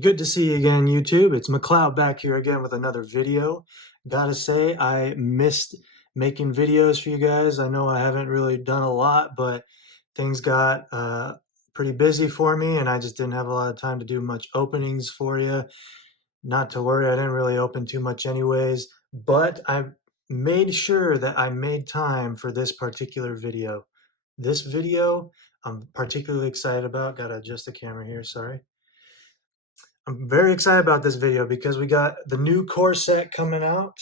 Good to see you again, YouTube. It's McLeod back here again with another video. Gotta say, I missed making videos for you guys. I know I haven't really done a lot, but things got pretty busy for me, and I just didn't have a lot of time to do much openings for you. Not to worry, I didn't really open too much anyways, but I made sure that I made time for this particular video. This video I'm particularly excited about. Gotta adjust the camera here, sorry. I'm very excited about this video because we got the new core set coming out,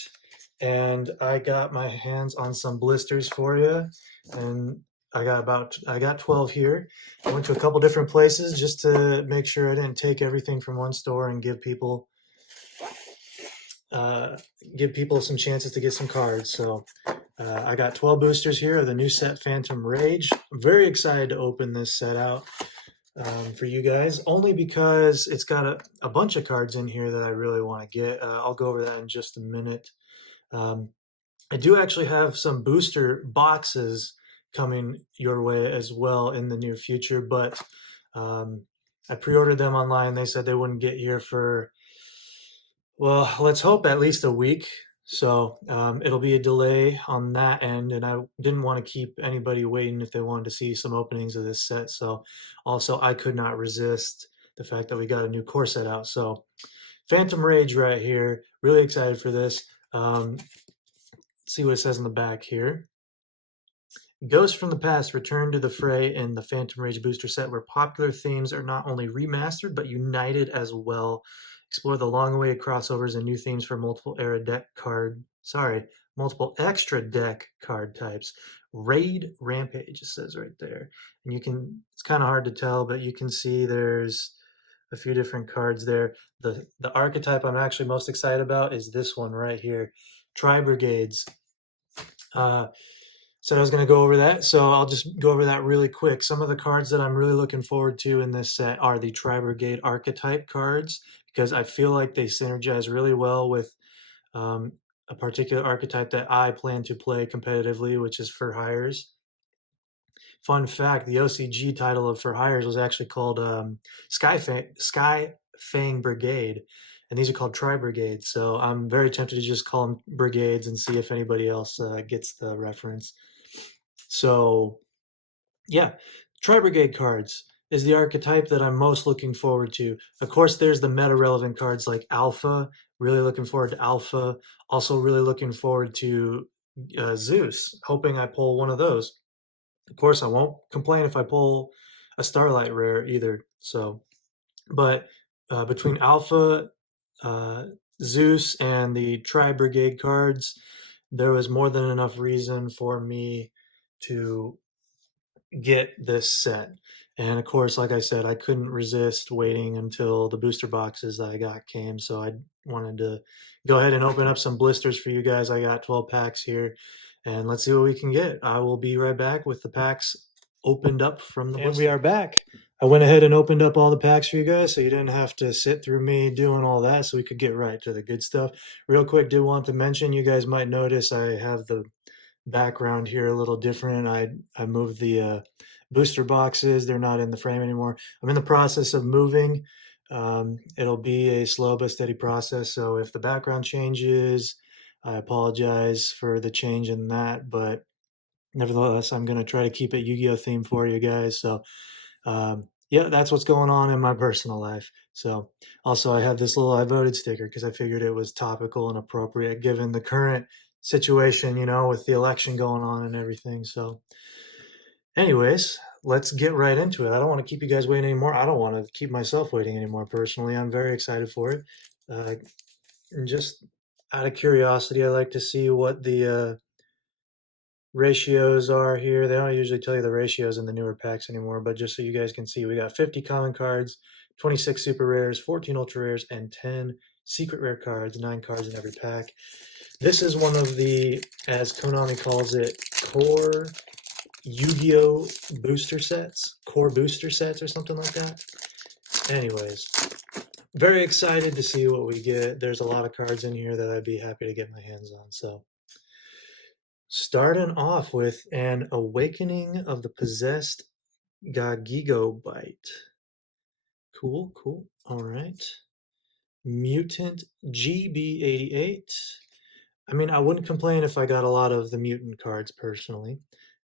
and I got my hands on some blisters for you, and I got 12 here. I went to a couple different places just to make sure I didn't take everything from one store and uh, give people some chances to get some cards. So I got 12 boosters here of the new set Phantom Rage. I'm very excited to open this set out for you guys, only because it's got a bunch of cards in here that I really want to get. I'll go over that in just a minute. Um, I do actually have some booster boxes coming your way as well in the near future, but I pre-ordered them online. They said they wouldn't get here for, well, let's hope at least a week. So it'll be a delay on that end, and I didn't want to keep anybody waiting if they wanted to see some openings of this set. So also, I could not resist the fact that we got a new core set out. So Phantom Rage right here. Really excited for this. Let's see what it says in the back here. Ghosts from the past return to the fray in the Phantom Rage booster set, where popular themes are not only remastered but united as well. Explore the long-awaited crossovers and new themes for multiple extra deck card types. Raid Rampage, it says right there, and it's kind of hard to tell, but you can see there's a few different cards there. The archetype I'm actually most excited about is this one right here, Tri Brigades. Said I was going to go over that, so I'll just go over that really quick. Some of the cards that I'm really looking forward to in this set are the Tri-Brigade Archetype cards, because I feel like they synergize really well with a particular archetype that I plan to play competitively, which is For Hires. Fun fact, the OCG title of For Hires was actually called Sky Fang Brigade, and these are called Tri-Brigades, so I'm very tempted to just call them Brigades and see if anybody else gets the reference. So, yeah, Tri-Brigade cards is the archetype that I'm most looking forward to. Of course, there's the meta-relevant cards like Alpha. Really looking forward to Alpha. Also, really looking forward to Zeus. Hoping I pull one of those. Of course, I won't complain if I pull a Starlight rare either. So, but between Alpha, uh, Zeus, and the Tri-Brigade cards, there was more than enough reason for me to get this set. And of course, like I said, I couldn't resist waiting until the booster boxes that I got came. So I wanted to go ahead and open up some blisters for you guys. I got 12 packs here, and let's see what we can get. I will be right back with the packs opened up from the blister. And we are back. I went ahead and opened up all the packs for you guys, so you didn't have to sit through me doing all that, so we could get right to the good stuff. Real quick, did want to mention, you guys might notice I have the background here a little different. I moved the booster boxes. They're not in the frame anymore. I'm in the process of moving. It'll be a slow but steady process. So if the background changes, I apologize for the change in that. But nevertheless, I'm going to try to keep it Yu-Gi-Oh theme for you guys. So yeah, that's what's going on in my personal life. So also, I have this little I voted sticker because I figured it was topical and appropriate given the current situation, with the election going on and everything. So anyways, let's get right into it. I don't want to keep you guys waiting anymore. I don't want to keep myself waiting anymore personally. I'm very excited for it. And just out of curiosity, I like to see what the ratios are here. They don't usually tell you the ratios in the newer packs anymore, but just so you guys can see, we got 50 common cards, 26 super rares, 14 ultra rares, and 10 secret rare cards, 9 cards in every pack. This is one of the, as Konami calls it, core Yu-Gi-Oh booster sets, core booster sets or something like that. Anyways, very excited to see what we get. There's a lot of cards in here that I'd be happy to get my hands on. So starting off with an Awakening of the Possessed Gagigobite. Cool, cool. All right. Mutant GB88. I mean, I wouldn't complain if I got a lot of the mutant cards personally.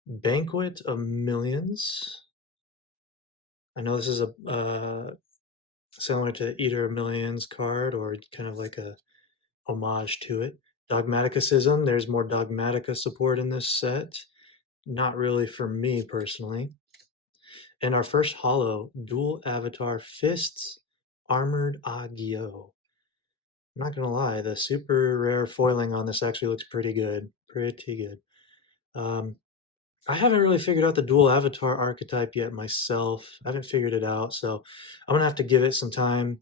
Banquet of Millions. I know this is a similar to Eater of Millions card, or kind of like a homage to it. Dogmaticism. There's more Dogmatica support in this set. Not really for me personally. And our first holo, dual avatar Fists, Armored Agio. I'm not gonna lie, the super rare foiling on this actually looks pretty good. Pretty good. I haven't really figured out the dual avatar archetype yet myself. I haven't figured it out, so I'm gonna have to give it some time.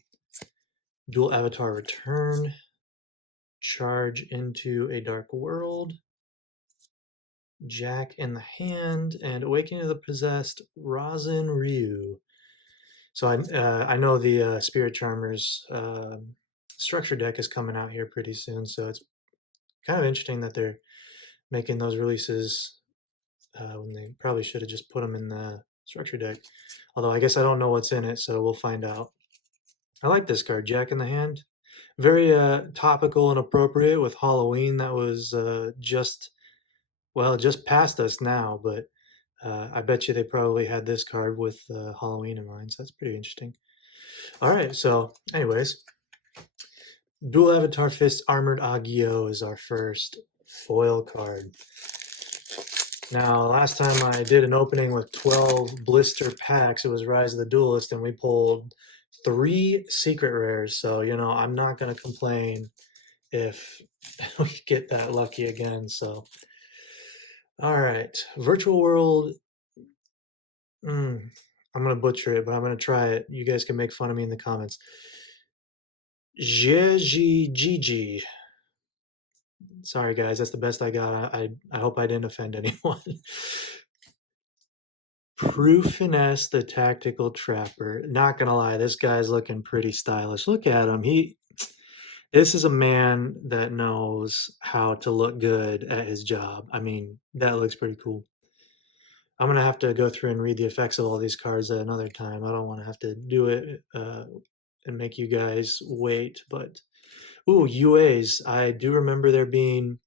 Dual avatar return, charge into a dark world, Jack in the hand, and awakening of the possessed Rosin Ryu. So I know the Spirit Charmers structure deck is coming out here pretty soon, so it's kind of interesting that they're making those releases when they probably should have just put them in the structure deck. Although I guess I don't know what's in it, so we'll find out. I like this card, Jack in the Hand. Very topical and appropriate with Halloween. That was just past us now, but I bet you they probably had this card with Halloween in mind. So that's pretty interesting. All right, so anyways, Dual Avatar Fist Armored Agio is our first foil card. Now, last time I did an opening with 12 blister packs, it was Rise of the Duelist, and we pulled 3 secret rares. So, I'm not going to complain if we get that lucky again. So, all right. Virtual World. I'm going to butcher it, but I'm going to try it. You guys can make fun of me in the comments. Gigi. Sorry, guys. That's the best I got. I hope I didn't offend anyone. Finesse the Tactical Trapper. Not gonna lie, this guy's looking pretty stylish. Look at him. This is a man that knows how to look good at his job. I mean, that looks pretty cool. I'm gonna have to go through and read the effects of all these cards at another time. I don't want to have to do it and make you guys wait. But ooh, UAs. I do remember there being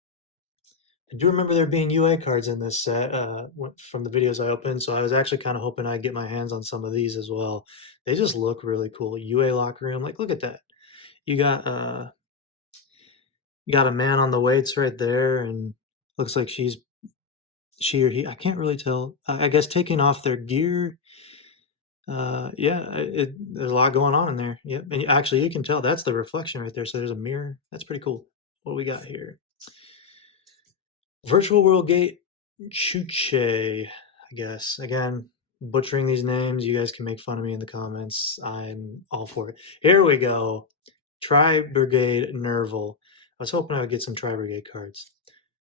UA cards in this set from the videos I opened, so I was actually kind of hoping I'd get my hands on some of these as well. They just look really cool. UA locker room, like look at that. You got a man on the weights right there, and looks like she or he, I can't really tell. I guess taking off their gear. Yeah, there's a lot going on in there. Yep, and actually you can tell that's the reflection right there. So there's a mirror. That's pretty cool. What do we got here? Virtual World Gate Chuche, I guess. Again, butchering these names. You guys can make fun of me in the comments. I'm all for it. Here we go. Tri Brigade Nerval. I was hoping I would get some Tri Brigade cards.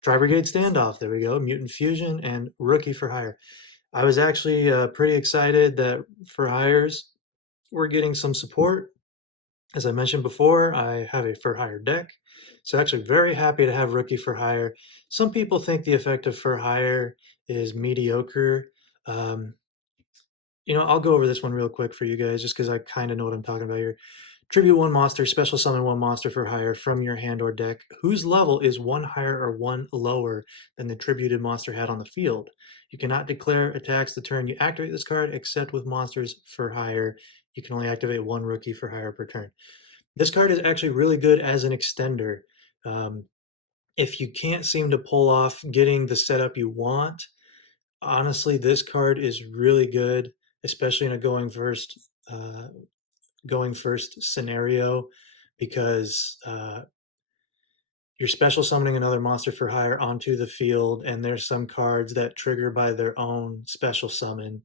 Tri Brigade Standoff. There we go. Mutant Fusion and Rookie for Hire. I was actually pretty excited that for hires we're getting some support. As I mentioned before, I have a for hire deck. So actually very happy to have Rookie for Hire. Some people think the effect of for hire is mediocre. I'll go over this one real quick for you guys just because I kind of know what I'm talking about here. Tribute one monster, special summon one monster for hire from your hand or deck, whose level is one higher or one lower than the tributed monster had on the field. You cannot declare attacks the turn you activate this card, except with monsters for hire. You can only activate one Rookie for hire per turn. This card is actually really good as an extender. If you can't seem to pull off getting the setup you want, honestly, this card is really good, especially in a going first scenario, because you're special summoning another monster for hire onto the field, and there's some cards that trigger by their own special summon.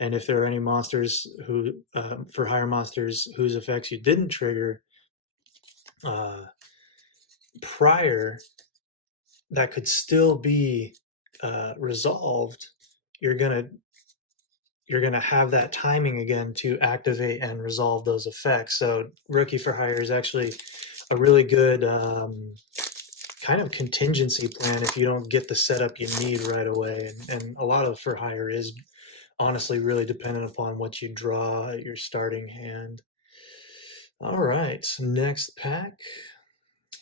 And if there are any monsters who for hire monsters whose effects you didn't trigger prior, that could still be resolved. You're gonna have that timing again to activate and resolve those effects. So Rookie for Hire is actually a really good kind of contingency plan if you don't get the setup you need right away. And a lot of for hire is honestly really dependent upon what you draw at your starting hand. All right, next pack.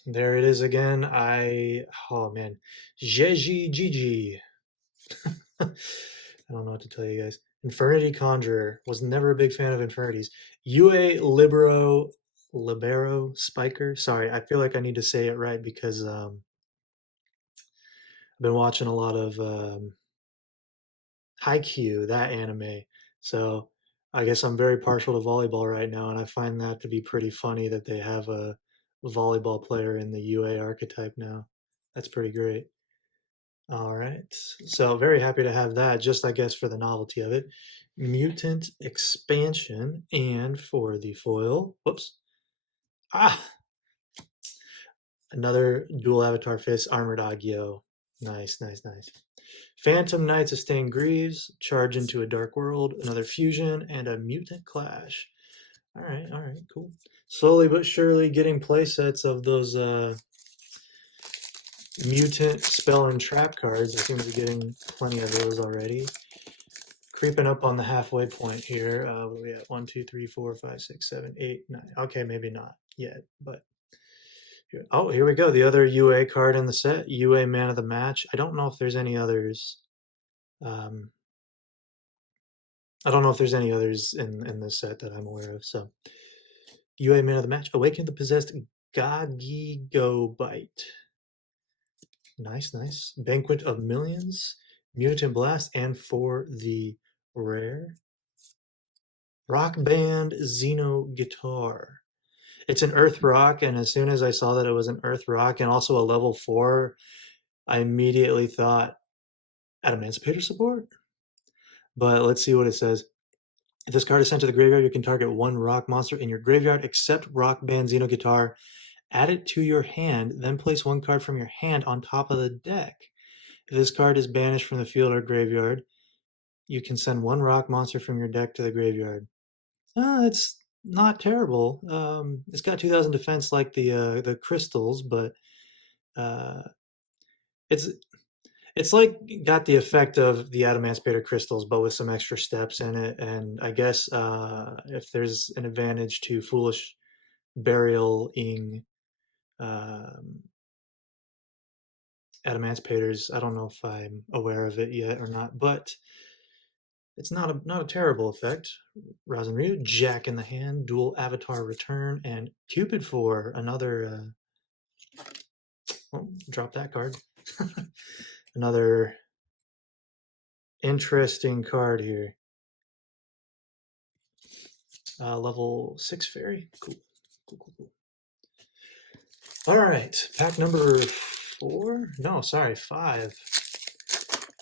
There it is again. Oh man, Jeji Gigi. I don't know what to tell you guys. Infernity Conjurer. Was never a big fan of Infinities. UA Libero Spiker. Sorry, I feel like I need to say it right because I've been watching a lot of Haikyuu, that anime. So I guess I'm very partial to volleyball right now, and I find that to be pretty funny that they have a volleyball player in the UA archetype now. That's pretty great. All right. So very happy to have that, just I guess for the novelty of it. Mutant expansion, and for the foil, whoops. Ah, another dual avatar fist, armored Agio. Nice, nice, nice. Phantom Knights of Stained Greaves, charge into a dark world, another fusion, and a mutant clash. All right, cool. Slowly but surely getting playsets of those mutant spell and trap cards. I seem to be getting plenty of those already. Creeping up on the halfway point here. What are we at? 1, 2, 3, 4, 5, 6, 7, 8, 9. Okay, maybe not yet, but oh, here we go. The other UA card in the set, UA Man of the Match. I don't know if there's any others. Um, I don't know if there's any others in this set that I'm aware of. So, UA Man of the Match, Awaken the Possessed Gagigo Bite. Nice, nice. Banquet of Millions, Mutant Blast, and for the rare, Rock Band Xeno Guitar. It's an Earth Rock, and as soon as I saw that it was an Earth Rock and also a level 4, I immediately thought Adamantipator support. But let's see what it says. If this card is sent to the graveyard, you can target one rock monster in your graveyard except Rock Band Xeno Guitar. Add it to your hand, then place one card from your hand on top of the deck. If this card is banished from the field or graveyard, you can send one rock monster from your deck to the graveyard. It's not terrible. It's got 2,000 defense like the crystals, but uh, it's it's like got the effect of the Adamantipator crystals, but with some extra steps in it. And I guess if there's an advantage to Foolish Burial-ing Adamanticators, I don't know if I'm aware of it yet or not, but it's not a terrible effect. Rasen Ryu, Jack in the Hand, Dual Avatar Return, and Cupid for another. Oh, drop that card. Another interesting card here. Level 6 fairy. Cool. Cool. All right, pack number 4. No, sorry, 5.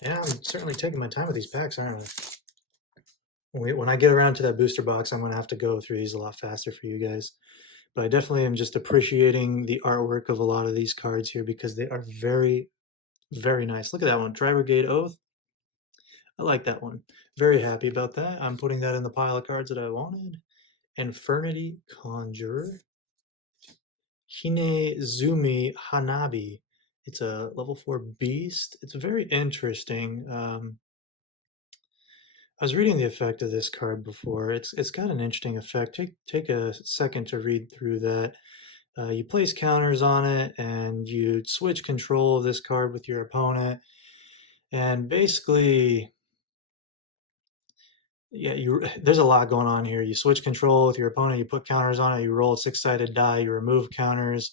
Yeah, I'm certainly taking my time with these packs, aren't I? When I get around to that booster box, I'm going to have to go through these a lot faster for you guys. But I definitely am just appreciating the artwork of a lot of these cards here because they are very, very nice. Look at that one, Tri-Brigade Oath. I like that one. Very happy about that. I'm putting that in the pile of cards that I wanted. Infernity Conjurer. Hinezumi Hanabi. It's a level 4 beast. It's very interesting. I was reading the effect of this card before. It's got an interesting effect. Take a second to read through that. You place counters on it, and you switch control of this card with your opponent. And basically, yeah, there's a lot going on here. You switch control with your opponent. You put counters on it. You roll a 6-sided die. You remove counters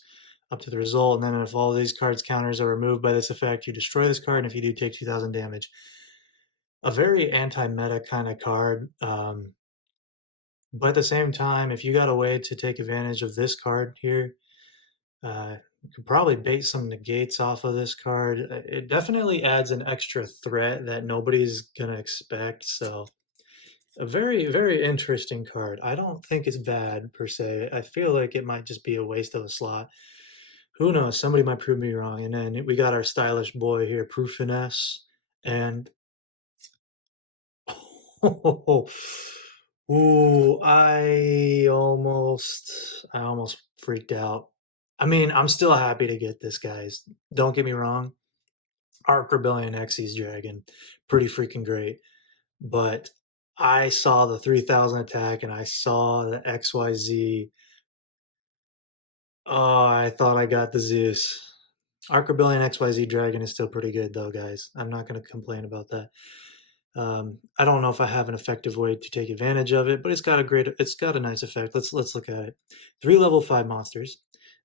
up to the result. And then if all these cards' counters are removed by this effect, you destroy this card. And if you do, take 2,000 damage. A very anti-meta kind of card. But at the same time, if you got a way to take advantage of this card here, you could probably bait some negates off of this card. It definitely adds an extra threat that nobody's going to expect. So a very, very interesting card. I don't think it's bad per se. I feel like it might just be a waste of a slot. Who knows? Somebody might prove me wrong. And then we got our stylish boy here, Proof Finesse. And ooh, I almost freaked out. I mean, I'm still happy to get this, guys. Don't get me wrong. Arc Rebellion Xyz Dragon, pretty freaking great. but I saw the 3000 attack and I saw the XYZ. Oh, I thought I got the Zeus. Arc Rebellion XYZ Dragon is still pretty good though, guys. I'm not going to complain about that. I don't know if I have an effective way to take advantage of it, but it's got a nice effect. Let's look at it. 3 level 5 monsters.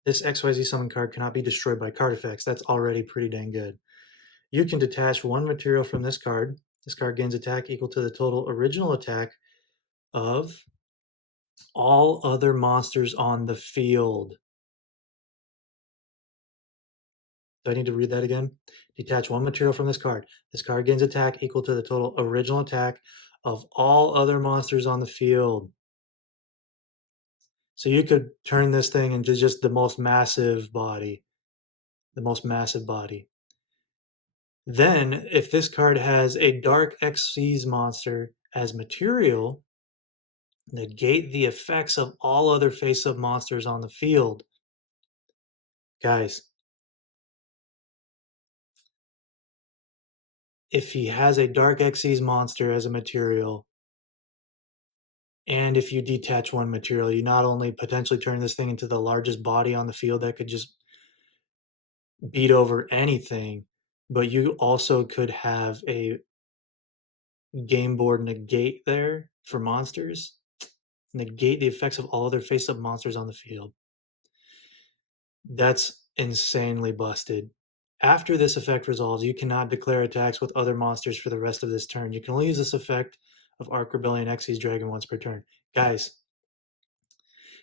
This XYZ summon card cannot be destroyed by card effects. That's already pretty dang good. You can detach 1 material from this card. This card gains attack equal to the total original attack of all other monsters on the field. Do I need to read that again? Detach 1 material from this card. This card gains attack equal to the total original attack of all other monsters on the field. So you could turn this thing into just the most massive body. The most massive body. Then, if this card has a Dark Xyz monster as material, negate the effects of all other face-up monsters on the field. Guys, if he has a Dark Xyz monster as a material, and if you detach 1 material, you not only potentially turn this thing into the largest body on the field that could just beat over anything, but you also could have a game board negate there for monsters. Negate the effects of all other face-up monsters on the field. That's insanely busted. After this effect resolves, you cannot declare attacks with other monsters for the rest of this turn. You can only use this effect of Arc Rebellion Xyz Dragon once per turn. Guys,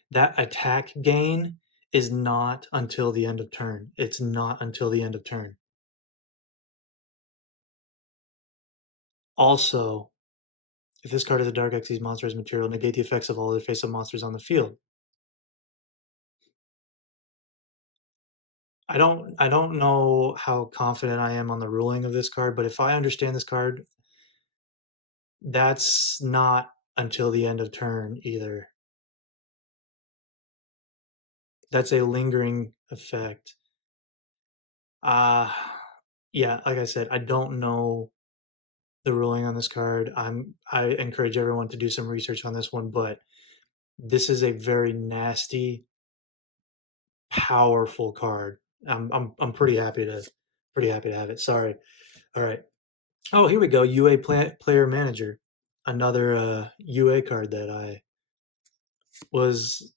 that attack gain is not until the end of turn. It's not until the end of turn. Also, if this card is a Dark Xyz monster as material, negate the effects of all other face-up monsters on the field. I don't know how confident I am on the ruling of this card, but if I understand this card, that's not until the end of turn either. That's a lingering effect. Yeah, like I said, I don't know the ruling on this card. I encourage everyone to do some research on this one, but this is a very nasty, powerful card. I'm pretty happy to have it. Sorry. All right. Oh, here we go. UA Player Manager, another UA card that I was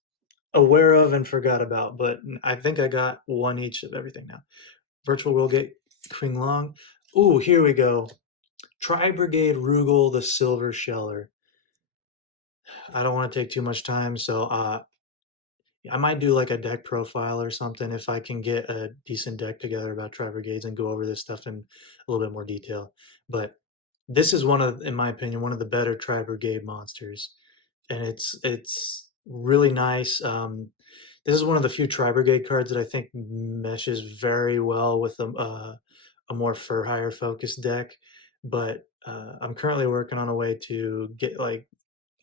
aware of and forgot about, but I think I got one each of everything now. Virtual World Gate, Queen Long. Ooh, here we go. Tri-Brigade Rugal the Silver Sheller. I don't want to take too much time, so I might do like a deck profile or something if I can get a decent deck together about Tri-Brigades and go over this stuff in a little bit more detail. But this is in my opinion, one of the better Tri-Brigade monsters, and it's really nice. This is one of the few Tri-Brigade cards that I think meshes very well with a more for hire focused deck. But I'm currently working on a way to get like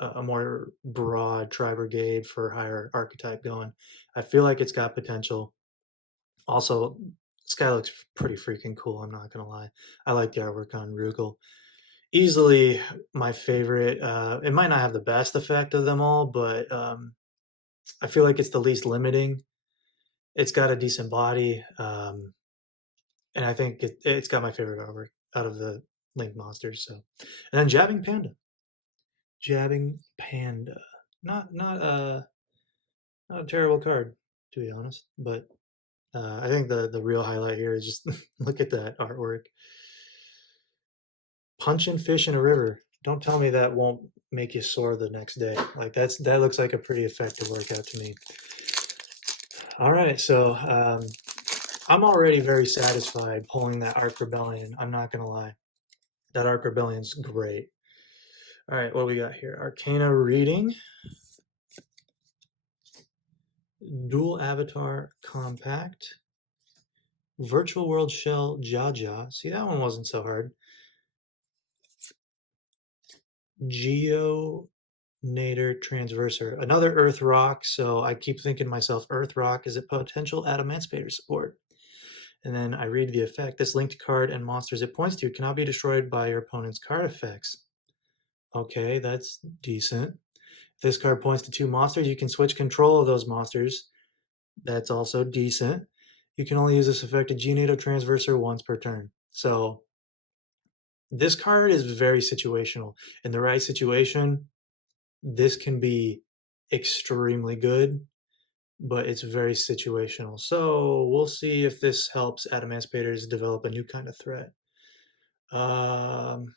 a more broad Tri-Brigade for higher archetype going. I feel like it's got potential. Also, this guy looks pretty freaking cool. I'm not gonna lie. I like the artwork on Rugal. Easily my favorite. It might not have the best effect of them all, but I feel like it's the least limiting. It's got a decent body, and I think it's got my favorite artwork out of the Link monsters. So, and then Jabbing Panda, not a terrible card to be honest, but I think the real highlight here is just look at that artwork. Punching fish in a river. Don't tell me that won't make you sore the next day. Like that looks like a pretty effective workout to me. All right, so I'm already very satisfied pulling that Arc Rebellion. I'm not gonna lie, that Arc Rebellion's great. All right, what do we got here? Arcana Reading, Dual Avatar Compact, Virtual World Shell Jaja. See, that one wasn't so hard. Geonator Transverser, another Earth Rock. So I keep thinking to myself, Earth Rock is a potential Adamantipator support. And then I read the effect. This linked card and monsters it points to cannot be destroyed by your opponent's card effects. Okay, that's decent. If this card points to two monsters, you can switch control of those monsters. That's also decent. You can only use this effect at G-NATO Transverser once per turn. So this card is very situational. In the right situation, this can be extremely good, but it's very situational. So we'll see if this helps Adamanspators develop a new kind of threat. Um,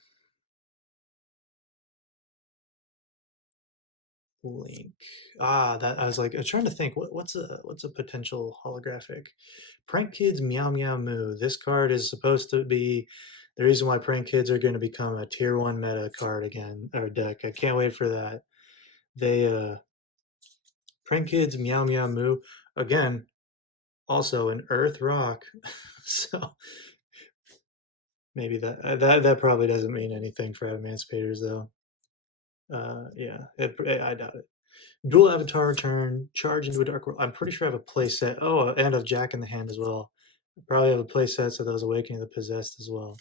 Link. That I was like, I was trying to think what's a potential holographic. Prank Kids Meow Meow Moo. This card is supposed to be the reason why Prank Kids are going to become a tier one meta card again or deck. I can't wait for that. They Prank Kids Meow Meow Moo again. Also an Earth Rock, so maybe that probably doesn't mean anything for Emancipators though. Yeah, I doubt it. Dual Avatar return, charge into a Dark World. I'm pretty sure I have a playset. Oh, and a Jack in the Hand as well. I probably have a playset of those Awakening the Possessed as well.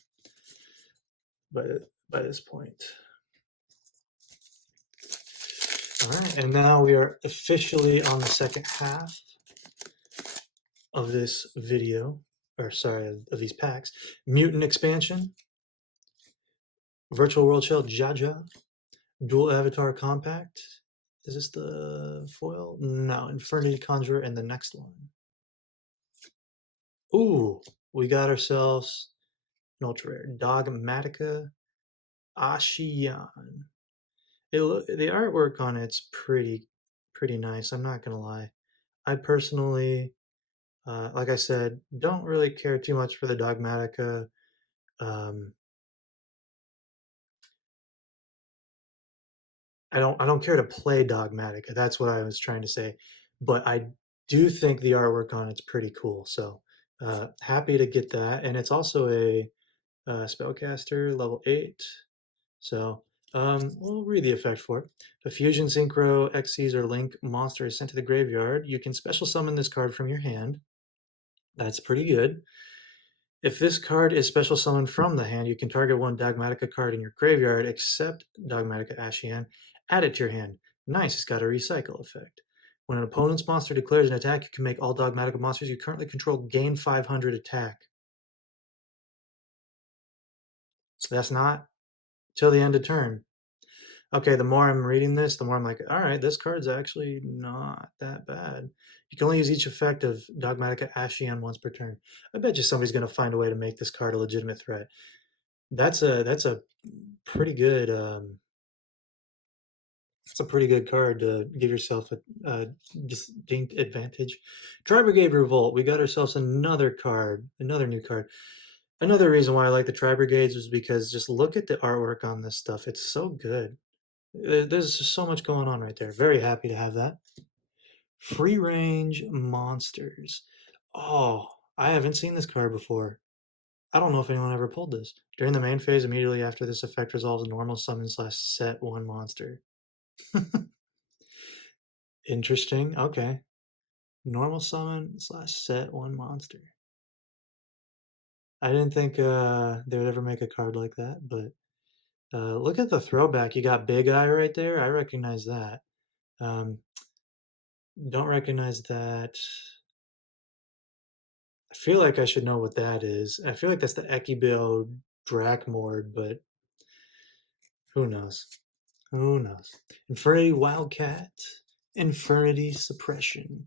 By by this point. All right, and now we are officially on the second half of this video, or sorry, of these packs. Mutant expansion, Virtual World Shell Jaja, Dual Avatar Compact. Is this the foil? No, Infernity Conjurer and the next one. Ooh, we got ourselves an ultra rare Dogmatica Ashiyan. The artwork on it's pretty nice. I'm not gonna lie. I personally, like I said, don't really care too much for the Dogmatica. Um, I don't care to play Dogmatica. That's what I was trying to say. But I do think the artwork on it's pretty cool. So happy to get that, and it's also a spellcaster level 8. So we'll read the effect for it. If a Fusion, Synchro, Xyz, or Link monster is sent to the graveyard, you can special summon this card from your hand. That's pretty good. If this card is special summoned from the hand, you can target one Dogmatica card in your graveyard except Dogmatica Ashian, add it to your hand. Nice, it's got a recycle effect. When an opponent's monster declares an attack, you can make all Dogmatica monsters you currently control gain 500 attack. That's not till the end of turn. Okay, the more I'm reading this, the more I'm like, all right, this card's actually not that bad. You can only use each effect of Dogmatica Ashian once per turn. I bet you somebody's going to find a way to make this card a legitimate threat. That's a pretty good that's a pretty good card to give yourself a distinct advantage. Tri Brigade Revolt. We got ourselves another card, another new card. Another reason why I like the Tri Brigades was because just look at the artwork on this stuff. It's so good. There's just so much going on right there. Very happy to have that. Free range monsters. Oh, I haven't seen this card before. I don't know if anyone ever pulled this. During the main phase, immediately after this effect resolves, normal summon / set one monster. Interesting. Okay. Normal summon / set one monster. I didn't think they would ever make a card like that, but look at the throwback. You got Big Eye right there. I recognize that. Um, don't recognize that. I feel like I should know what that is. I feel like that's the Ekibio Drakmord, but who knows? Who knows? Infernity Wildcat, Infernity Suppression.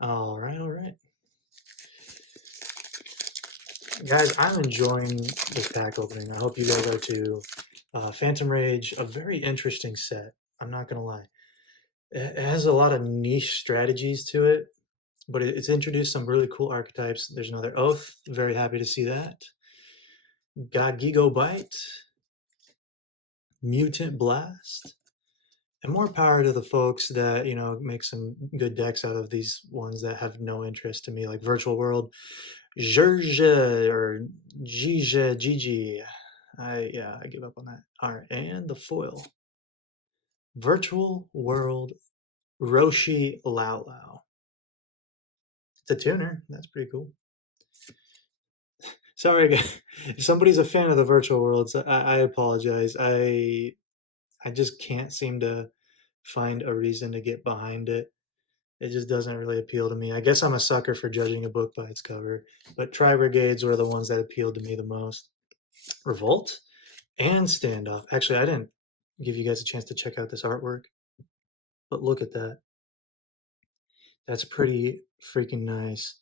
All right, all right. Guys, I'm enjoying this pack opening. I hope you guys are too. Phantom Rage, a very interesting set. I'm not going to lie. It has a lot of niche strategies to it, but it's introduced some really cool archetypes. There's another Oath. Very happy to see that. Got Gigo Bite, Mutant Blast, and more power to the folks that make some good decks out of these ones that have no interest to me, like Virtual World, Zerja or Gigi Gigi. I give up on that. All right, and the foil, Virtual World Roshi Lao Lao. It's a tuner. That's pretty cool. Sorry, guys. If somebody's a fan of the Virtual Worlds, I apologize. I just can't seem to find a reason to get behind it. It just doesn't really appeal to me. I guess I'm a sucker for judging a book by its cover, but Tri Brigades were the ones that appealed to me the most. Revolt and Standoff. Actually, I didn't give you guys a chance to check out this artwork, but look at that. That's pretty freaking nice.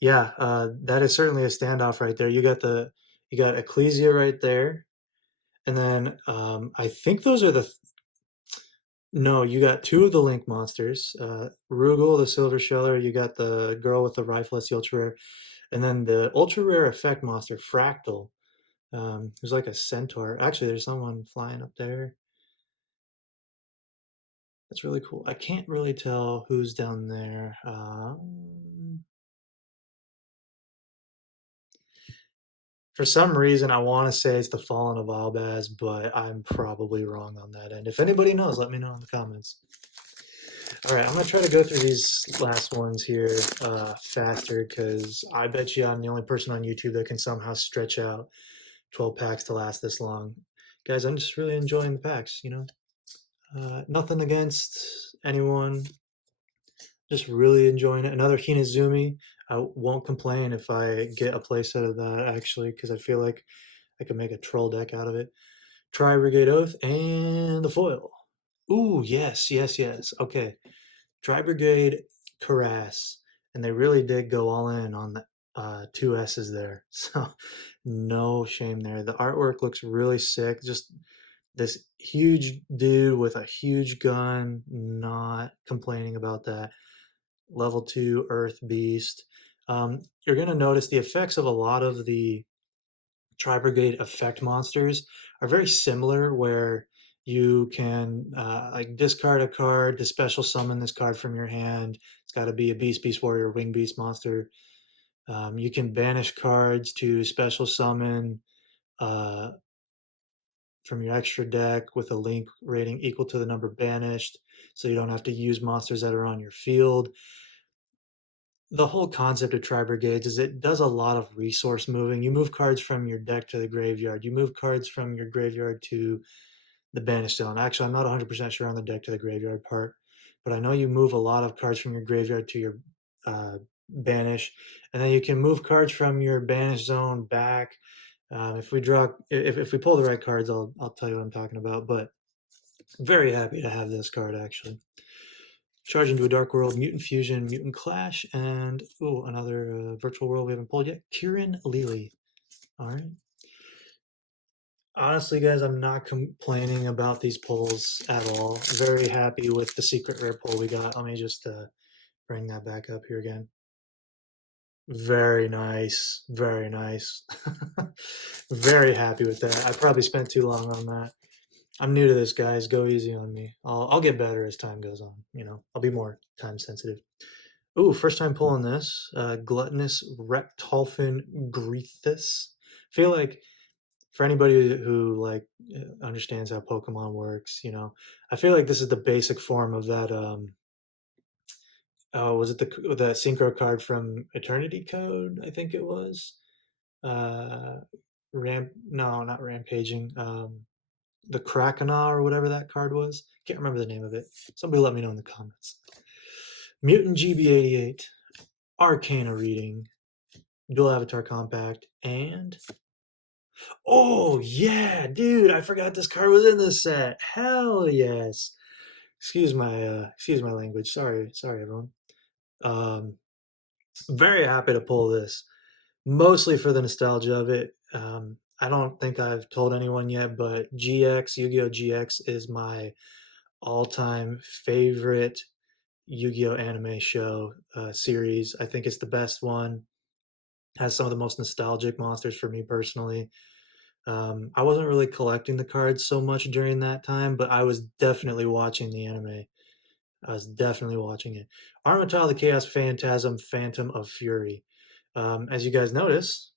Yeah, that is certainly a standoff right there. You got Ecclesia right there, and then I think those are the no, you got two of the Link monsters. Rugal, the Silver Sheller. You got the girl with the rifle. That's the ultra rare, and then the ultra rare effect monster Fractal. There's like a centaur. Actually, there's someone flying up there. That's really cool. I can't really tell who's down there. For some reason, I want to say it's the Fallen of Albaz, but I'm probably wrong on that end. If anybody knows, let me know in the comments. All right, I'm gonna try to go through these last ones here faster because I bet you I'm the only person on YouTube that can somehow stretch out 12 packs to last this long. Guys, I'm just really enjoying the packs, you know? Nothing against anyone, just really enjoying it. Another Hinazumi. I won't complain if I get a playset of that actually, because I feel like I could make a troll deck out of it. Tri Brigade Oath and the foil. Ooh, yes, yes, yes. Okay. Tri Brigade Caress. And they really did go all in on the two S's there. So no shame there. The artwork looks really sick. Just this huge dude with a huge gun, not complaining about that. Level 2 Earth Beast. You're going to notice the effects of a lot of the Tri Brigade effect monsters are very similar, where you can like discard a card to special summon this card from your hand. It's got to be a Beast Warrior, Wing Beast monster. You can banish cards to special summon uh, from your extra deck with a link rating equal to the number banished, so you don't have to use monsters that are on your field. The whole concept of Tri Brigades is it does a lot of resource moving. You move cards from your deck to the graveyard. You move cards from your graveyard to the banished zone. Actually, I'm not 100% sure on the deck to the graveyard part, but I know you move a lot of cards from your graveyard to your banish, and then you can move cards from your banish zone back. If we pull the right cards, I'll tell you what I'm talking about. But very happy to have this card actually. Charge into a Dark World, Mutant Fusion, Mutant Clash, and another virtual world we haven't pulled yet. Kieran Lily. All right. Honestly, guys, I'm not complaining about these pulls at all. Very happy with the secret rare pull we got. Let me just bring that back up here again. Very nice. Very nice. Very happy with that. I probably spent too long on that. I'm new to this, guys. Go easy on me. I'll get better as time goes on. You know, I'll be more time sensitive. Ooh, first time pulling this. Gluttonous Rectolfin Greethus. Feel like for anybody who like understands how Pokemon works, you know, I feel like this is the basic form of that. Oh, was it the synchro card from Eternity Code? I think it was. Uh, No, not rampaging. The Krakena or whatever that card was. Can't remember the name of it. Somebody let me know in the comments. Mutant GB88, Arcana Reading, Dual Avatar Compact, and oh yeah, dude, I forgot this card was in this set. Hell yes. Excuse my language. Sorry everyone. Um, very happy to pull this, mostly for the nostalgia of it. I don't think I've told anyone yet, but GX, Yu-Gi-Oh! GX is my all-time favorite Yu-Gi-Oh! Anime show series. I think it's the best one. Has some of the most nostalgic monsters for me personally. I wasn't really collecting the cards so much during that time, but I was definitely watching the anime. I was definitely watching it. Armatile the Chaos Phantasm, Phantom of Fury. As you guys notice,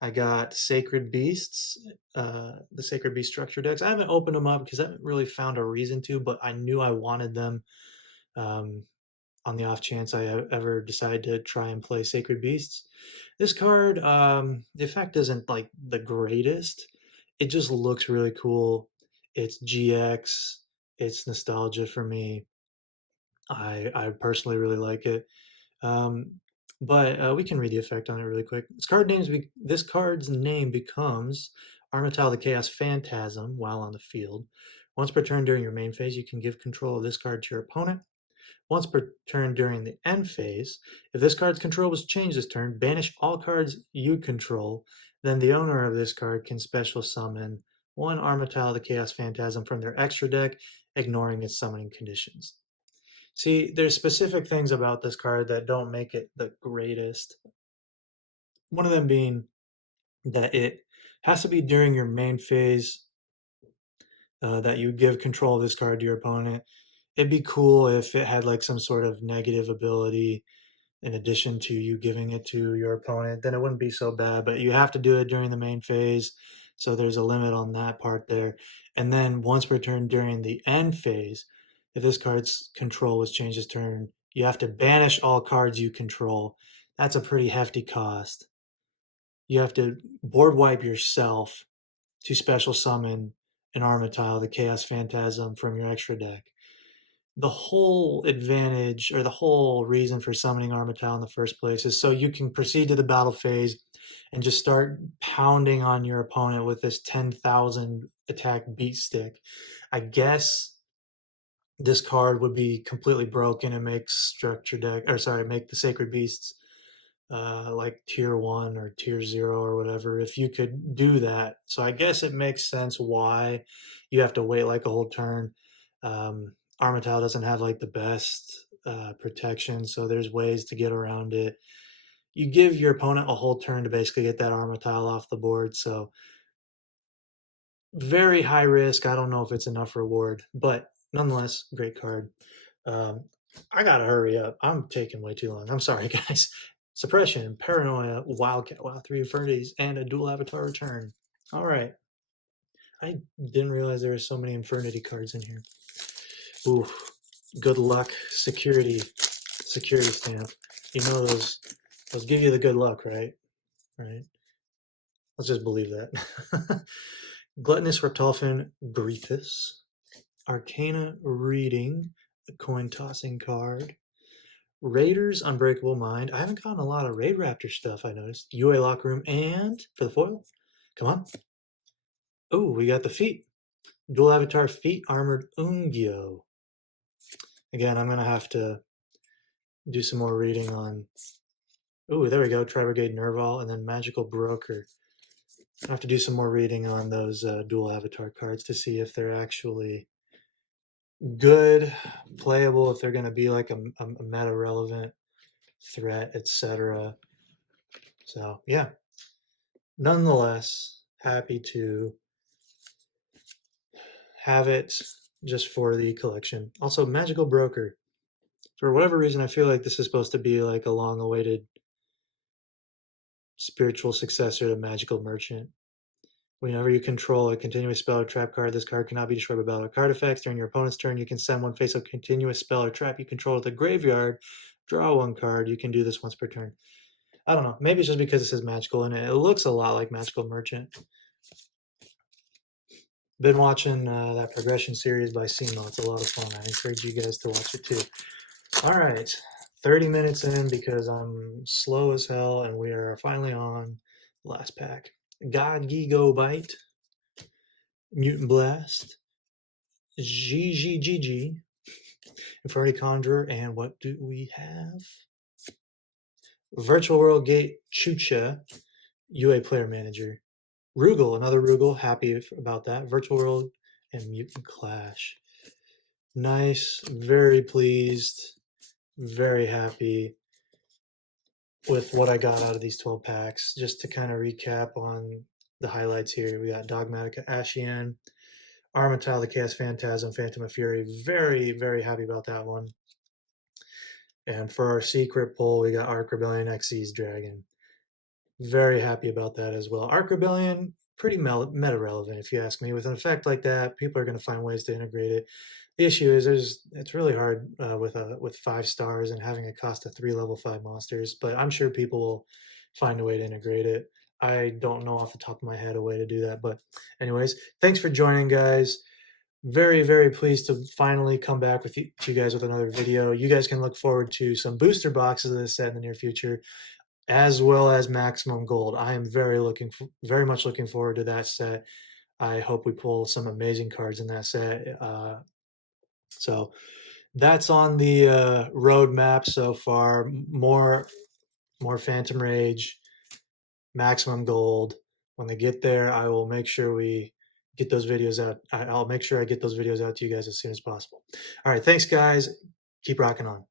I got Sacred Beasts, the Sacred Beast structure decks. I haven't opened them up because I haven't really found a reason to, but I knew I wanted them um, on the off chance I ever decide to try and play Sacred Beasts. This card, the effect isn't like the greatest. It just looks really cool. It's GX. It's nostalgia for me. I personally really like it. Um, but we can read the effect on it really quick. This card's name becomes Armital the Chaos Phantasm while on the field. Once per turn during your main phase, you can give control of this card to your opponent. Once per turn during the end phase, if this card's control was changed this turn, banish all cards you control. Then the owner of this card can special summon one Armital the Chaos Phantasm from their extra deck, ignoring its summoning conditions. See, there's specific things about this card that don't make it the greatest. One of them being that it has to be during your main phase that you give control of this card to your opponent. It'd be cool if it had like some sort of negative ability in addition to you giving it to your opponent, then it wouldn't be so bad. But you have to do it during the main phase, so there's a limit on that part there. And then once per turn during the end phase, if this card's control was changed this turn, you have to banish all cards you control. That's a pretty hefty cost. You have to board wipe yourself to special summon an Armital, the Chaos Phantasm, from your extra deck. The whole advantage or the whole reason for summoning Armital in the first place is so you can proceed to the battle phase and just start pounding on your opponent with this 10,000 attack beat stick. I guess this card would be completely broken and make make the Sacred Beasts like tier 1 or tier 0 or whatever if you could do that. So I guess it makes sense why you have to wait like a whole turn. Armital doesn't have like the best protection, so there's ways to get around it. You give your opponent a whole turn to basically get that Armital off the board, so very high risk. I don't know if it's enough reward, but nonetheless, great card. Um, I gotta hurry up. I'm taking way too long. I'm sorry, guys. Suppression, Paranoia, Wildcat, Wild 3 Infernities, and a Dual Avatar Return. All right. I didn't realize there were so many Infernity cards in here. Ooh, good luck, security stamp. You know those give you the good luck, right? Right. Let's just believe that. Gluttonous Reptolfin Griefus. Arcana Reading, a coin tossing card. Raiders Unbreakable Mind. I haven't gotten a lot of Raid Raptor stuff, I noticed. UA Locker Room and for the foil. Come on. Oh, we got the feet. Dual Avatar Feet Armored Ungyo. Again, I'm going to have to do some more reading on. Oh, there we go. Tri-Brigade Nerval and then Magical Broker. I have to do some more reading on those dual avatar cards to see if they're actually good, playable, if they're going to be like a meta relevant threat, etc. So, yeah. Nonetheless, happy to have it just for the collection. Also, Magical Broker. For whatever reason, I feel like this is supposed to be like a long awaited spiritual successor to Magical Merchant. Whenever you control a continuous spell or trap card, this card cannot be destroyed by battle or card effects. During your opponent's turn, you can send one face up continuous spell or trap you control to the graveyard, draw one card. You can do this once per turn. I don't know. Maybe it's just because this is magical in it. It looks a lot like Magical Merchant. Been watching that progression series by SEMO. It's a lot of fun. I encourage you guys to watch it too. All right. 30 minutes in because I'm slow as hell, and we are finally on the last pack. God Gigo Bite, Mutant Blast, GGGG, Inferni Conjurer, and what do we have? Virtual World Gate Chucha, UA Player Manager. Rugal, another Rugal, happy about that. Virtual World and Mutant Clash. Nice, very pleased, very happy with what I got out of these 12 packs. Just to kind of recap on the highlights here, we got Dogmatica Ashian, Armital the Chaos Phantasm, Phantom of Fury. Very, very happy about that one. And for our secret pull, we got Arc Rebellion Xyz Dragon. Very happy about that as well. Arc Rebellion, pretty meta relevant if you ask me. With an effect like that, people are going to find ways to integrate it. The issue is it's really hard with 5 stars and having it cost a 3 level 5 monsters, but I'm sure people will find a way to integrate it. I don't know off the top of my head a way to do that, but anyways, thanks for joining, guys. very, very pleased to finally come back with you, to you guys with another video. You guys can look forward to some booster boxes of this set in the near future, as well as Maximum Gold. I am very much looking forward to that set. I hope we pull some amazing cards in that set. So that's on the roadmap so far. More Phantom Rage, Maximum Gold. When they get there, I will make sure we get those videos out. I'll make sure I get those videos out to you guys as soon as possible. All right, thanks guys. Keep rocking on.